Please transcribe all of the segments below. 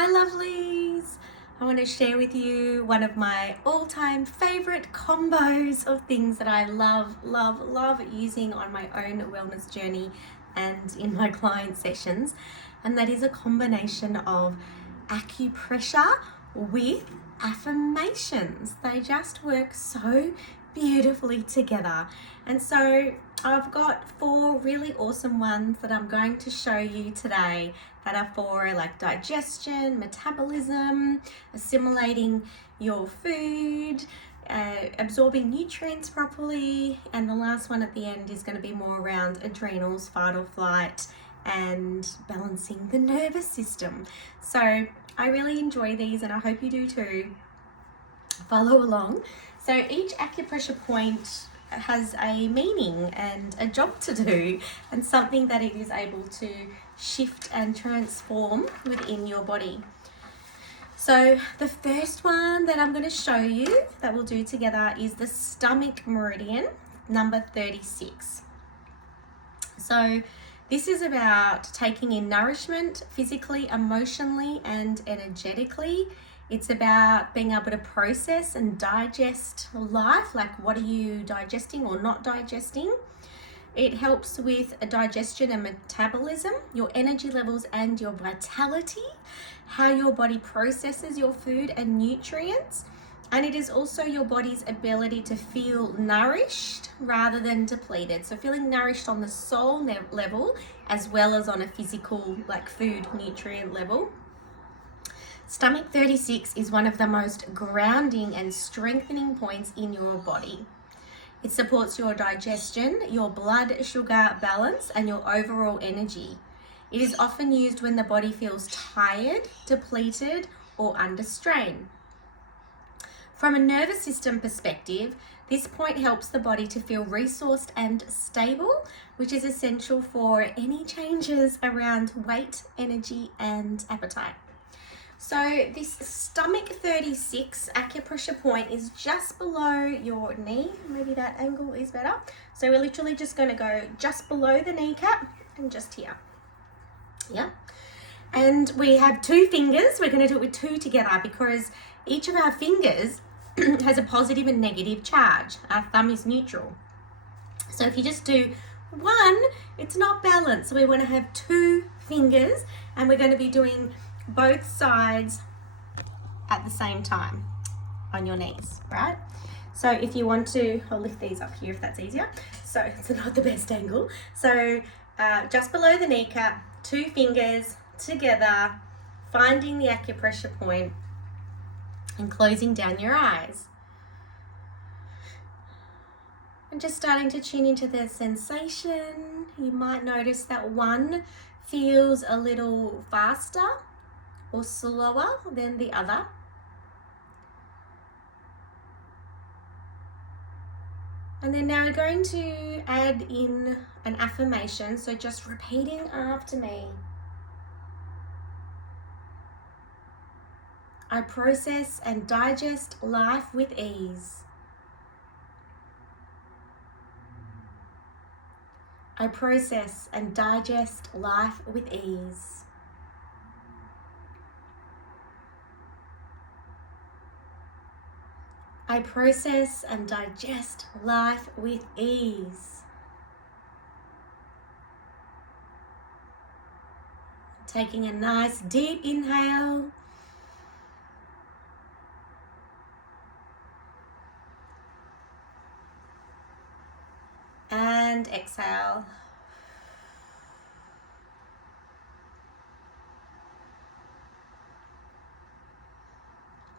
Hi lovelies! I want to share with you one of my all-time favorite combos of things that I love using on my own wellness journey and in my client sessions, and that is a combination of acupressure with affirmations. They just work so beautifully together. And so I've got 4 really awesome ones that I'm going to show you today that are for like digestion, metabolism, assimilating your food, absorbing nutrients properly, and the last one at the end is going to be more around adrenals, fight or flight, and balancing the nervous system. So I really enjoy these and I hope you do too. Follow along. So each acupressure point has a meaning and a job to do and something that it is able to shift and transform within your body. So the first one that I'm going to show you that we'll do together is the stomach meridian, number 36. So this is about taking in nourishment physically, emotionally, and energetically. It's about being able to process and digest life, like what are you digesting or not digesting. It helps with digestion and metabolism, your energy levels and your vitality, how your body processes your food and nutrients. And it is also your body's ability to feel nourished rather than depleted. So feeling nourished on the soul level as well as on a physical, like food nutrient level. Stomach 36 is one of the most grounding and strengthening points in your body. It supports your digestion, your blood sugar balance, and your overall energy. It is often used when the body feels tired, depleted, or under strain. From a nervous system perspective, this point helps the body to feel resourced and stable, which is essential for any changes around weight, energy, and appetite. So this stomach 36 acupressure point is just below your knee. Maybe that angle is better. So we're literally just going to go just below the kneecap and just here. Yeah. And we have 2 fingers. We're going to do it with 2 together because each of our fingers has a positive and negative charge. Our thumb is neutral. So if you just do 1, it's not balanced. So we want to have 2 fingers and we're going to be doing both sides at the same time on your knees, right? So if you want to, I'll lift these up here if that's easier. So it's not the best angle. So just below the kneecap, 2 fingers together, finding the acupressure point and closing down your eyes. And just starting to tune into the sensation. You might notice that one feels a little faster or slower than the other. And then now we're going to add in an affirmation, so just repeating after me. I process and digest life with ease. I process and digest life with ease. I process and digest life with ease. Taking a nice deep inhale. And exhale.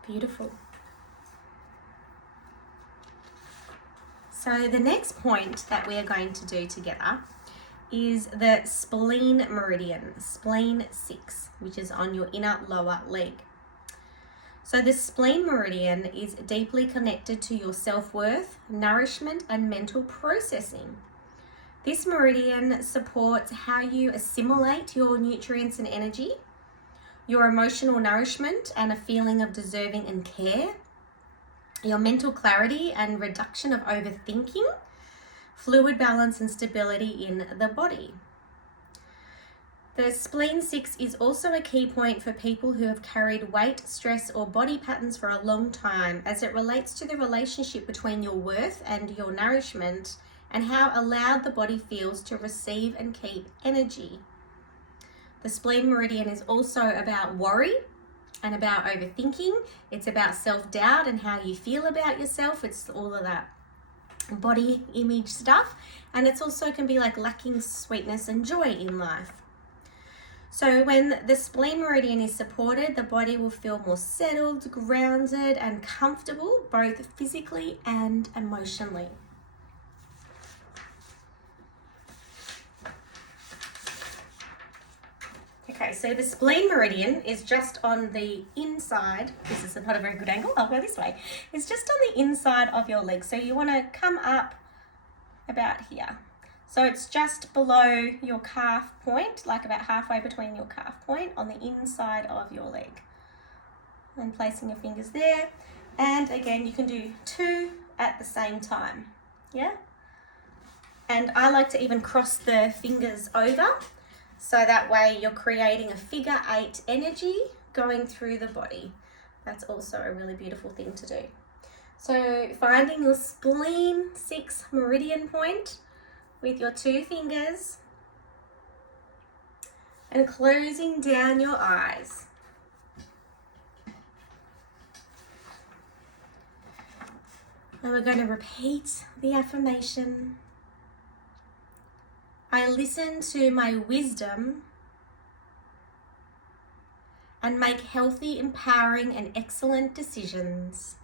Beautiful. So the next point that we are going to do together is the spleen meridian, spleen 6, which is on your inner lower leg. So the spleen meridian is deeply connected to your self-worth, nourishment, and mental processing. This meridian supports how you assimilate your nutrients and energy, your emotional nourishment and a feeling of deserving and care, your mental clarity and reduction of overthinking, fluid balance and stability in the body. The spleen 6 is also a key point for people who have carried weight, stress, or body patterns for a long time, as it relates to the relationship between your worth and your nourishment and how allowed the body feels to receive and keep energy. The spleen meridian is also about worry and about overthinking. It's about self-doubt and how you feel about yourself. It's all of that body image stuff. And it's also can be like lacking sweetness and joy in life. So when the spleen meridian is supported, the body will feel more settled, grounded, and comfortable, both physically and emotionally. Okay, so the spleen meridian is just on the inside. This is not a very good angle. I'll go this way. It's just on the inside of your leg. So you want to come up about here. So it's just below your calf point, like about halfway between your calf point on the inside of your leg. And placing your fingers there. And again, you can do 2 at the same time. Yeah? And I like to even cross the fingers over, so that way you're creating a figure 8 energy going through the body. That's also a really beautiful thing to do. So finding your spleen 6 meridian point with your 2 fingers and closing down your eyes. And we're going to repeat the affirmation. I listen to my wisdom and make healthy, empowering, and excellent decisions.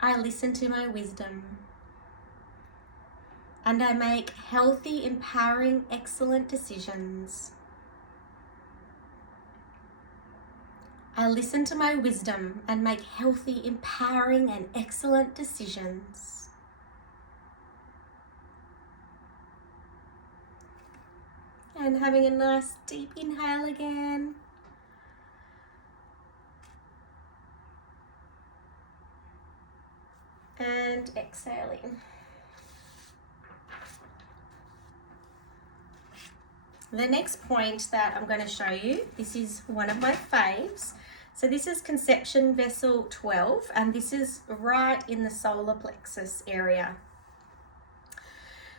I listen to my wisdom and I make healthy, empowering, excellent decisions. I listen to my wisdom and make healthy, empowering, and excellent decisions. And having a nice deep inhale again. And exhaling. The next point that I'm going to show you, this is one of my faves. So this is conception vessel 12, and this is right in the solar plexus area.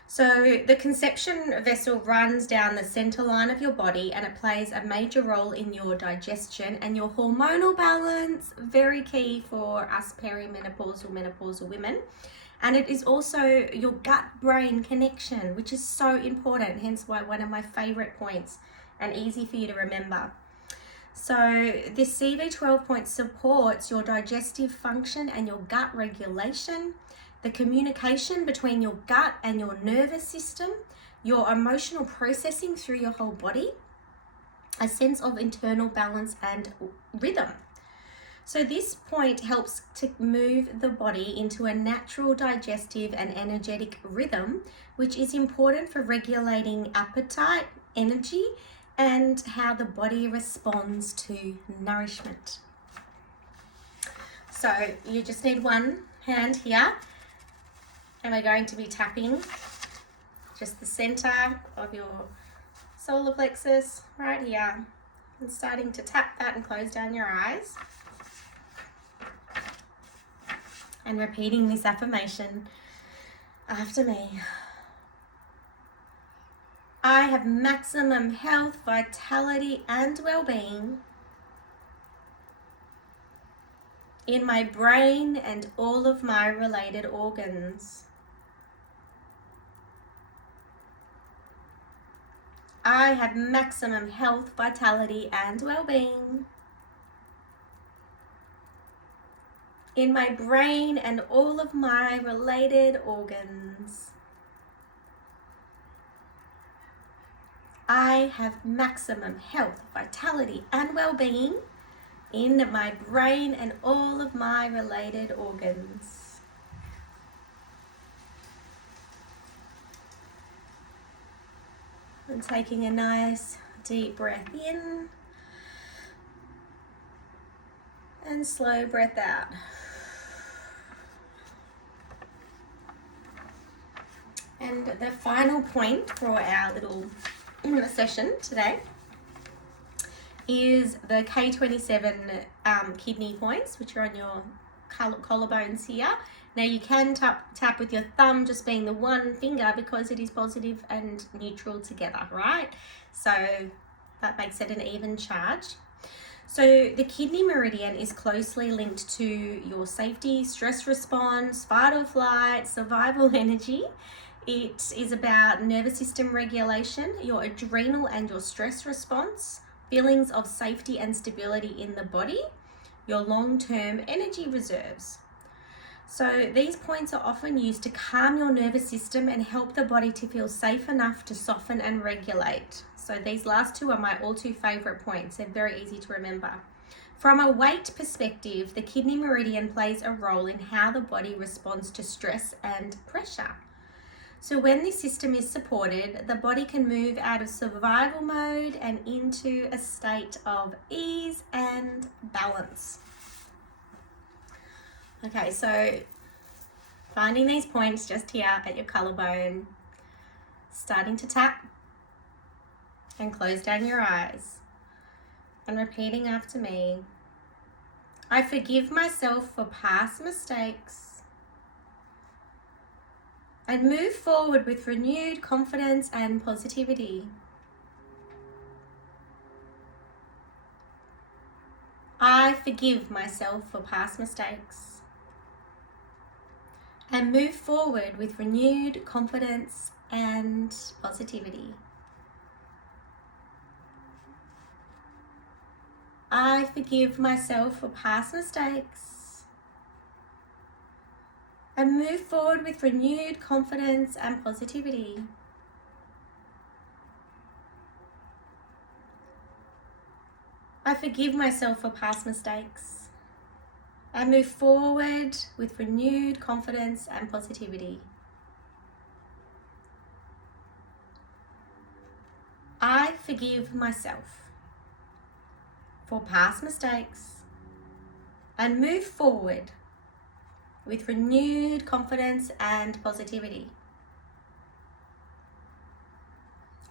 So the conception vessel runs down the center line of your body, and it plays a major role in your digestion and your hormonal balance, very key for us perimenopausal, menopausal women. And it is also your gut-brain connection, which is so important, hence why one of my favorite points and easy for you to remember. So this CV12 point supports your digestive function and your gut regulation, the communication between your gut and your nervous system, your emotional processing through your whole body, a sense of internal balance and rhythm. So this point helps to move the body into a natural digestive and energetic rhythm, which is important for regulating appetite, energy, and how the body responds to nourishment. So you just need one hand here, and we're going to be tapping just the center of your solar plexus right here, and starting to tap that and close down your eyes. And repeating this affirmation after me. I have maximum health, vitality, and well-being in my brain and all of my related organs. I have maximum health, vitality, and well-being in my brain and all of my related organs. I have maximum health, vitality, and well-being in my brain and all of my related organs. And taking a nice deep breath in and slow breath out. And the final point for our little session today is the K27 kidney points, which are on your collarbones here. Now you can tap with your thumb, just being the one finger, because it is positive and neutral together, right? So that makes it an even charge. So the kidney meridian is closely linked to your safety, stress response, fight or flight, survival energy. It is about nervous system regulation, your adrenal and your stress response, feelings of safety and stability in the body, your long-term energy reserves. So these points are often used to calm your nervous system and help the body to feel safe enough to soften and regulate. So these last two are my all too favorite points. They're very easy to remember. From a weight perspective, the kidney meridian plays a role in how the body responds to stress and pressure. So when this system is supported, the body can move out of survival mode and into a state of ease and balance. Okay, so finding these points just here at your collarbone, starting to tap and close down your eyes and repeating after me. I forgive myself for past mistakes and move forward with renewed confidence and positivity. I forgive myself for past mistakes and move forward with renewed confidence and positivity. I forgive myself for past mistakes and move forward with renewed confidence and positivity. I forgive myself for past mistakes and move forward with renewed confidence and positivity. I forgive myself for past mistakes and move forward with renewed confidence and positivity.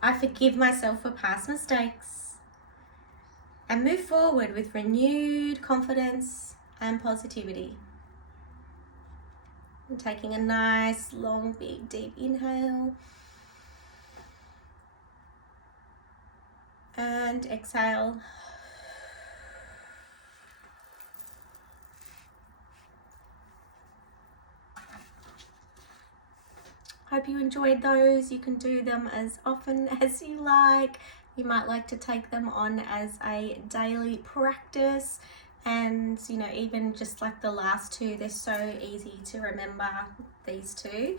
I forgive myself for past mistakes and move forward with renewed confidence and positivity. And taking a nice, long, big, deep inhale. And exhale. Hope you enjoyed those. You can do them as often as you like. You might like to take them on as a daily practice. And, you know, even just like the last two, they're so easy to remember, these two,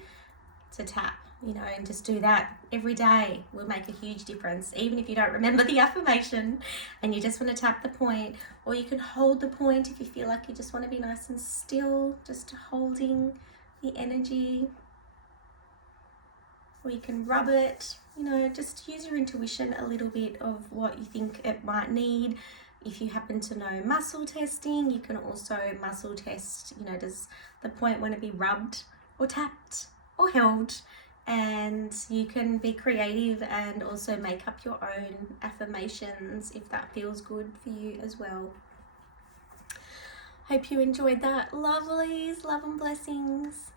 to tap, you know, and just do that every day will make a huge difference. Even if you don't remember the affirmation and you just want to tap the point, or you can hold the point if you feel like you just want to be nice and still, just holding the energy. Or you can rub it, you know, just use your intuition a little bit of what you think it might need. If you happen to know muscle testing, you can also muscle test, you know, does the point want to be rubbed or tapped or held? And you can be creative and also make up your own affirmations if that feels good for you as well. Hope you enjoyed that. Lovelies, love and blessings.